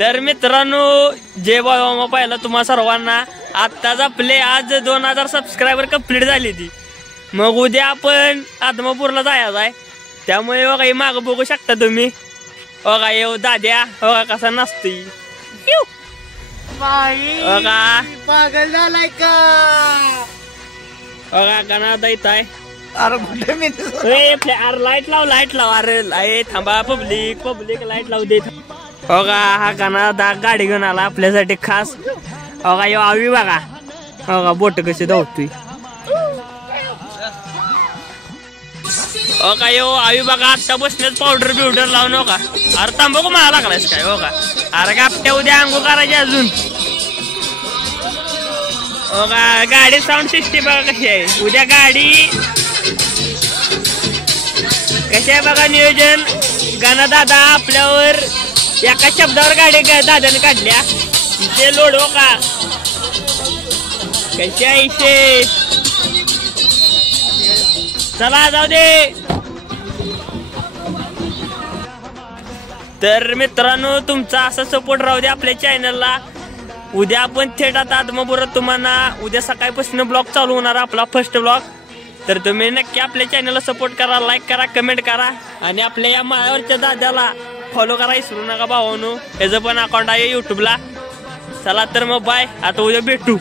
तर मित्रांनो जय बाबा पाहिलं तुम्हा सर्वांना आत्ताच आपले आज 2000 सबस्क्रायबर कंप्लीट झाली ती मग उद्या आपण आदमापूरला जायचं आहे त्यामुळे बघा माग बघू शकता तुम्ही बघा येऊ दाद्या बघा कसा नसतोय बघा पागल झालाय का बघा गाणं दैत आहे अरे कुठे मी अरे लाईट लाव अरे लाईट थांबा पब्लिक लाईट लावू दे बघा हा गाणं गाडी घेऊन आला आपल्यासाठी खास बघा येऊ आवी बघा बघा बोट कशी धावतोय हो का येऊ आवी बघा आता बसण्यात पावडर बिवडर लावून हो का अरे तांबा मला लागलायस काय हो का अरे कापट्या उद्या अंघोळ करायची अजून हो का गाडी साऊंड सिस्टीम बघा कशी आहे उद्या गाडी कशी आहे बघा नियोजन गाणं दादा आपल्यावर एका शब्दावर गाडी दादाने काढल्या इथे लोड हो का कशी आहे इथे चला जाऊ दे तर मित्रांनो तुमचा असा सपोर्ट राहू दे आपल्या चॅनलला उद्या आपण थेट आता आदमापुरात तुम्हाला उद्या सकाळपासून ब्लॉग चालू होणार आपला फर्स्ट ब्लॉग तर तुम्ही नक्की आपल्या चॅनलला सपोर्ट करा लाईक करा कमेंट करा आणि आपल्या या मायावरच्या दादाला फॉलो करा विसरू नका भावानो याचं पण अकाउंट आहे यूट्यूबला चला तर मग बाय आता उद्या भेटू